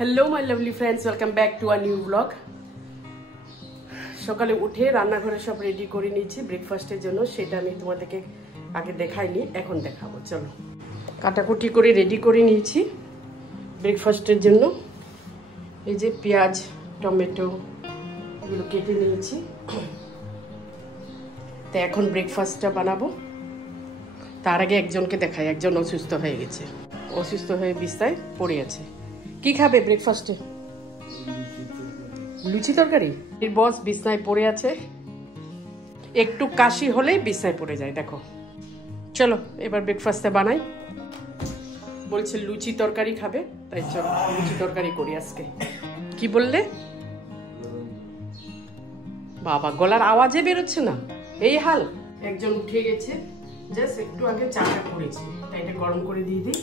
Hello my lovely friends, welcome back to a new blog. সকালে উঠে রান্নাঘরে সব রেডি করে নিয়েছি ব্রেকফাস্টের জন্য। সেটা আমি তোমাদেরকে আগে দেখাইনি, এখন দেখাবো। চলো, কাটাকুটি করে রেডি করে নিয়েছি ব্রেকফাস্টের জন্য। এই যে পেঁয়াজ, টমেটো এগুলো কেটে নিয়েছি। তো এখন ব্রেকফাস্টটা বানাবো। তার আগে একজনকে দেখাই, একজন অসুস্থ হয়ে গেছে, অসুস্থ হয়ে বিছানায় পড়ে আছে। কি খাবে ব্রেকফাস্টে? লুচি তরকারি। এর বস বিছানায় পড়ে আছে, একটু কাশি হলেই বিছানায় পড়ে যায়। দেখো, চলো এবার ব্রেকফাস্টে বানাই। বলছে লুচি তরকারি খাবে, তাই চলো লুচি তরকারি করি আজকে। কি বললে বাবা? গলার আওয়াজে বেরোচ্ছে না, এই হাল। একজন উঠে গেছে, জাস্ট একটু আগে চাটা করেছি, তাই এটা গরম করে দিয়ে দিই।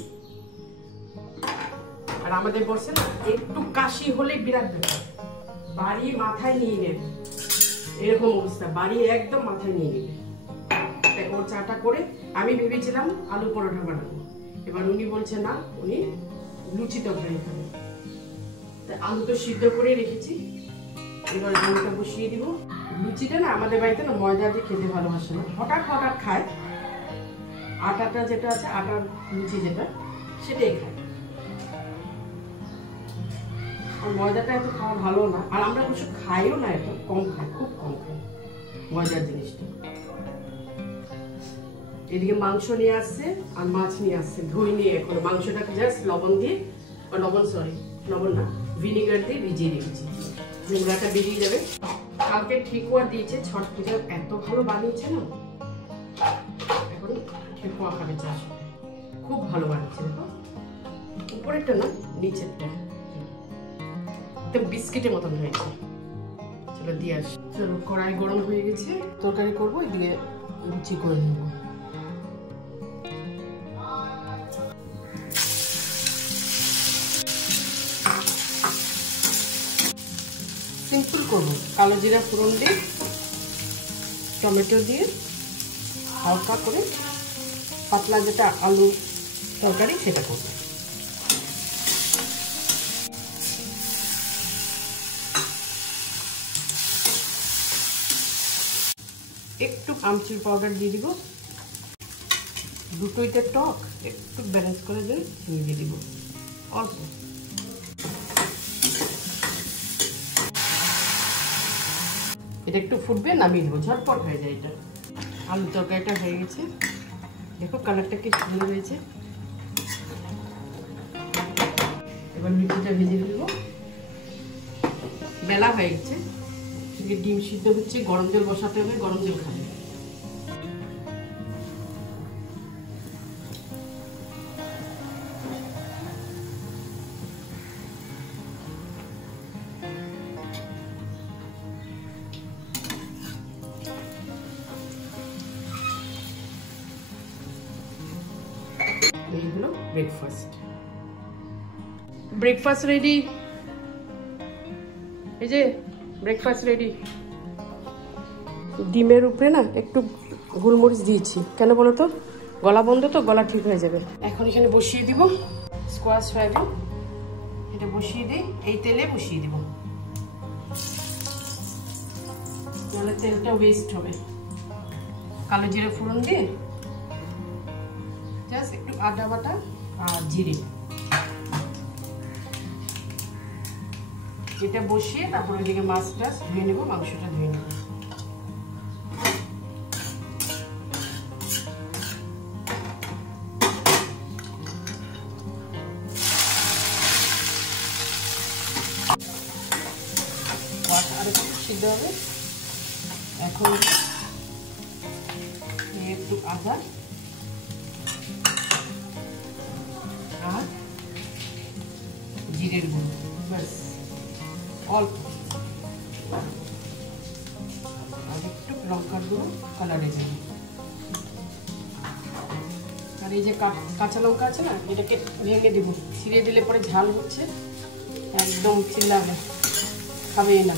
আর আমাদের বসে না একটু কাশি হলে বিরাট ব্যাপার, বাড়ি মাথায় নিয়ে নেবে, এরকম অবস্থা, বাড়ি একদম মাথায় নিয়ে নেবে। তাই ওর চাটা করে আমি ভেবেছিলাম আলু পরোটা বানাবো, এবার উনি বলছে না, উনি লুচি তরকারি খাবেন। তাই আলু তো সিদ্ধ করে রেখেছি, এবার আলুটা বসিয়ে দিব। লুচিটা না আমাদের বাড়িতে না ময়দা দিয়ে খেতে ভালোবাসে না, হঠাৎ হঠাৎ খায়। আটাটা যেটা আছে, আটার লুচি যেটা, সেটাই খায়। ময়দাটা এত খাওয়া ভালো না, আর আমরা কিছু খাইও না, এত কম খাই, খুব কম খাই ময়দার জিনিসটা। এদিকে মাংস নিয়ে আসছে আর মাছ নিয়ে আসছে, ধুই নিয়ে এখন মাংসটাকে জাস্ট লবণ দিয়ে, লবণ না, ভিনেগার দিয়ে ভিজিয়ে রেখেছি, নোংরাটা বেরিয়ে যাবে। কালকে ঠেকুয়া দিয়েছে, ছট পূজা এত ভালো বানিয়েছে না, এখন ঠেকুয়া খাবে চাষ, খুব ভালো বানিয়েছে। দেখো, উপরেরটা না, নিচেরটা বিস্কিটের মতন হয়েছে। চলো দিয়ে আসি। চলো, কড়াই গরম হয়ে গেছে, তরকারি করবো, এদিকে লুচি করে নেব। সিম্পল করবো, কালো জিরা ফোড়ন দিয়ে, টমেটো দিয়ে, হালকা করে পাতলা যেটা আলু তরকারি সেটা করবো। একটু আমচুর পাউডার দিয়ে দিব, দুটোইটা টক, একটু ব্যালেন্স করে দিয়ে চিনি দিয়ে দিব অল্প। এটা একটু ফুটবে, নামিয়ে দেবো, ঝটপট হয়ে যায় এটা। আলু তরকারিটা হয়ে গেছে, দেখো কালারটা কি সুন্দর হয়েছে। এবার লুচিটা ভেজে ফেলব। বেলা হয়ে গেছে, ডিম সিদ্ধ হচ্ছে, গরম জল বসাতে হবে, গরম জল খাবে। এই হলো ব্রেকফাস্ট রেডি। এই যে ব্রেকফাস্ট রেডি। ডিমের উপরে না একটু গোলমরিচ দিয়েছি, কেন বলো তো? গলা বন্ধ তো, গলা ঠিক হয়ে যাবে। এখন এখানে বসিয়ে দিব স্কোয়াশ সয়াবিন, এটা বসিয়ে দিই, এই তেলে বসিয়ে দিব, নাহলে তেলটা ওয়েস্ট হবে। কালো জিরে ফোড়ন দিয়ে জাস্ট একটু আদা বাটা আর জিরে, এটা বসিয়ে তারপর ওইদিকে মাছটা ধুয়ে নেবো, মাংসটা ধুয়ে নেবো। আর একটু সিদ্ধ হবে। এখন একটু আদা আর জিরের গুঁড়ো, ব্যাস অল্প, আর একটু লঙ্কার গুঁড়ো কালারের জন্য। আর এই যে কাঁচা লঙ্কা আছে না, এটাকে ভেঙে দিব, ছিঁড়ে দিলে পরে ঝাল হচ্ছে, একদম চিল্লাবে, খাবেই না।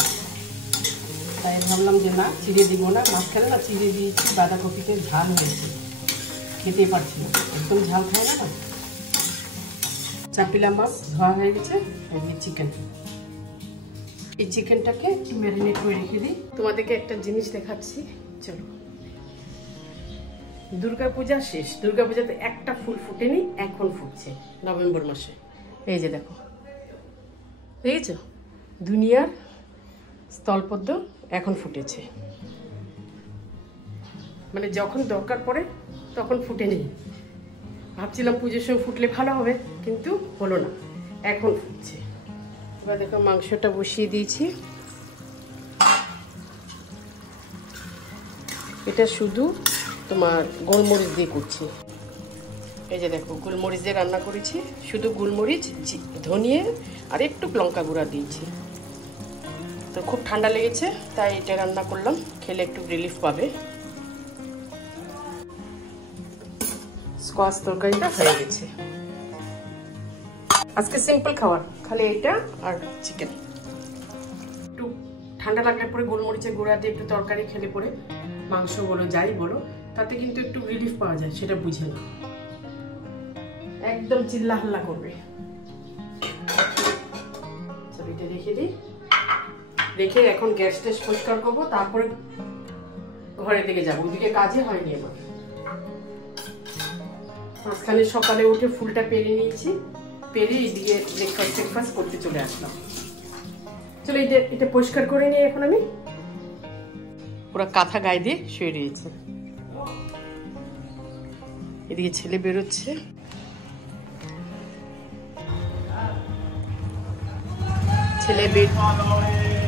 তাই ভাবলাম যে না, চিড়ে দিব না, মাঝখানে না চিড়ে দিয়েছি, বাঁধাকপিতে ঝাল হয়েছে, খেতে পারছি না, একদম ঝাল খায় না। চাপিলা মাছ ধোয়া হয়ে গেছে। চিকেন, এই চিকেনটাকে একটু ম্যারিনেট করে রেখে দিই। তোমাদেরকে একটা জিনিস দেখাচ্ছি, চলো। দুর্গাপূজা শেষ, দুর্গাপূজাতে একটা ফুল ফুটেনি, এখন ফুটছে নভেম্বর মাসে। এই যে দেখো, দেখেছো, দুনিয়ার স্থলপদ্ম এখন ফুটেছে। মানে যখন দরকার পড়ে তখন ফুটে নেই। ভাবছিলাম পুজোর সময় ফুটলে ভালো হবে, কিন্তু হলো না, এখন ফুটছে। এবার দেখো মাংসটা বসিয়ে দিয়েছি। এটা শুধু তোমার গোলমরিচ দিয়ে করছি। এই যে দেখো, গোলমরিচ দিয়ে রান্না করেছি, শুধু গোলমরিচ, ধনিয়া আর একটু লঙ্কা গুঁড়া দিয়েছি। তো খুব ঠান্ডা লেগেছে, তাই এটা রান্না করলাম, খেলে একটু রিলিফ পাবে। স্কোয়াশ তরকারিটা হয়ে গেছে। আজকে সিম্পল খাবার, খালি এটা আর চিকেন। একটু ঠান্ডা লাগলে পরে গোলমরিচের গুঁড়া দিয়ে একটু তরকারি খেলে পরে, মাংস বলো যাই বলো, তাতে কিন্তু একটু রিলিফ পাওয়া যায়, সেটা বুঝে না, একদম চিল্লা হাল্লা করবে। চলো এটা রেখে দিই, রেখে এখন গ্যাস ট্যাস পরিষ্কার করবো, তারপরে ঘরের দিকে যাবো। ওইদিকে কাজে হয়নি আমার। মাঝখানে সকালে উঠে ফুলটা পেরে নিয়েছি, পেরে এইদিকে ব্রেকফাস্ট করতে চলে আসলাম। চলো এটা পরিষ্কার করে নিই এখন আমি। পুরো কাঁথা গায়ে দিয়ে শুয়ে রয়েছে। এদিকে ছেলে বেরোচ্ছে,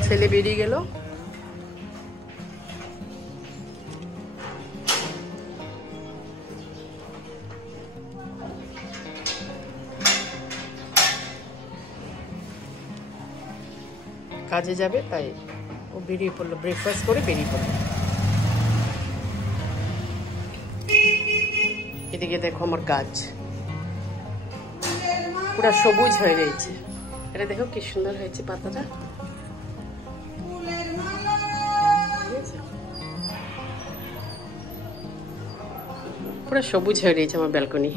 ছেলে বেরিয়ে গেল। কাজে যাবে, তাই ও বেরিয়ে পড়লো, ব্রেকফাস্ট করে বেরিয়ে পড়লো। এদিকে দেখো আমার গাছ পুরা সবুজ হয়ে রয়েছে। এটা দেখো কি সুন্দর হয়েছে পাতাটা, পুরা সবুজ হয়ে রয়েছে আমার ব্যালকনি।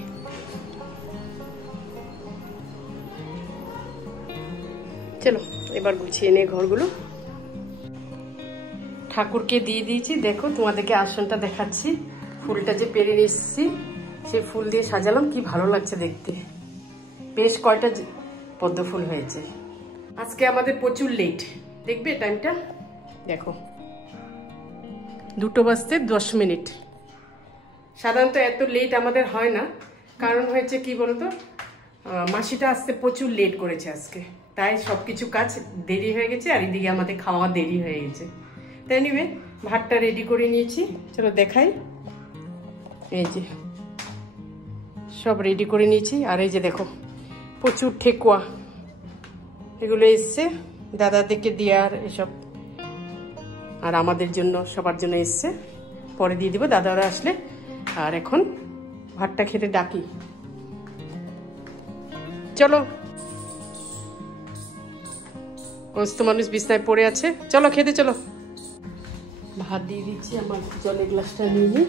চলো এবার গুছিয়ে নে ঘরগুলো। ঠাকুরকে দিয়ে দিয়েছি, দেখো তোমাদেরকে আসনটা দেখাচ্ছি। ফুলটা যে পেরে এসেছি, সেই ফুল দিয়ে সাজালাম, কি ভালো লাগছে দেখতে। বেশ কয়টা পদ্ম ফুল হয়েছে। আজকে আমাদের প্রচুর লেট, দেখবে টাইমটা দেখো, 2:10 সাধারণত এত লেট আমাদের হয় না, কারণ হয়েছে কি বলতো, মাসিটা আসতে প্রচুর লেট করেছে আজকে, তাই সবকিছু কাজ দেরি হয়ে গেছে, আর এদিকে আমাদের খাওয়া দেরি হয়ে গেছে। তাই নিবে ভাতটা রেডি করে নিয়েছি, চলো দেখাই। এই যে সব রেডি করে নিয়েছি, আর এই যে দেখো প্রচুর ঠেকুয়া, এগুলো এসছে দাদাদেরকে দেওয়ার, এসব আর আমাদের জন্য, সবার জন্য এসছে, পরে দিয়ে দিব দাদারা আসলে। আর এখন ভাতটা খেতে ডাকি, চলো। অসুস্থ মানুষ বিছনায় পড়ে আছে, চলো খেতে চলো। ভাত দিয়ে দিচ্ছি, আমার জলের গ্লাসটা নিয়ে নিই,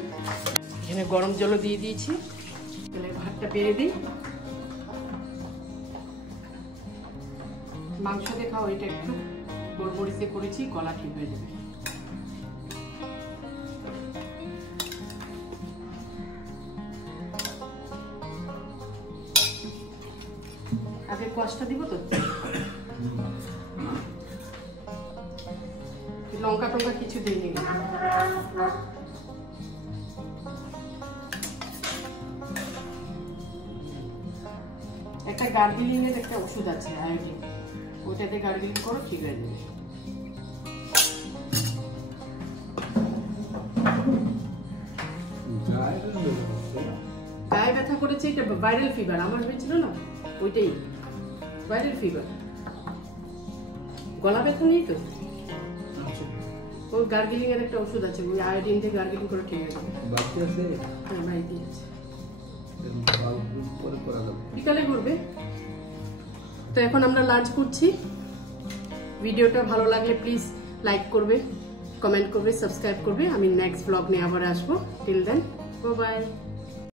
এখানে গরম জলও দিয়ে দিয়েছি। তাহলে ভাতটা পেরে দিই। মাংস দিয়ে খাও, এটা একটু গোলমরিচে করেছি, গলা ঠিক হয়ে যাবে। আগে কষটা দিব তো, লঙ্কা টঙ্কা কিছু দিইনি। একটা গার্গিলিং এর একটা ওষুধ আছে আয়োডিন, ওইটাতে গার্গিলিং করো, ঠিক হয়ে যাবে। গায়ে ব্যথা করেছে, এটা ভাইরাল ফিভার আমার হয়েছিল না, ওইটাই ভাইরাল ফিভার। গলা ব্যথা নেই তো, ওই গার্গিলিং এর একটা ওষুধ আছে, ওই আয়োডিন দিয়ে গার্গিলিং করে ঠিক হয়ে যাবে। হ্যাঁ বাড়িতে আছে, বিকালে করবে। তো এখন আমরা লাঞ্চ করছি। ভিডিওটা ভালো লাগলে প্লিজ লাইক করবে, কমেন্ট করবে, সাবস্ক্রাইব করবে। আমি নেক্সট ব্লগ নিয়ে আবার আসবো। Till then bye by.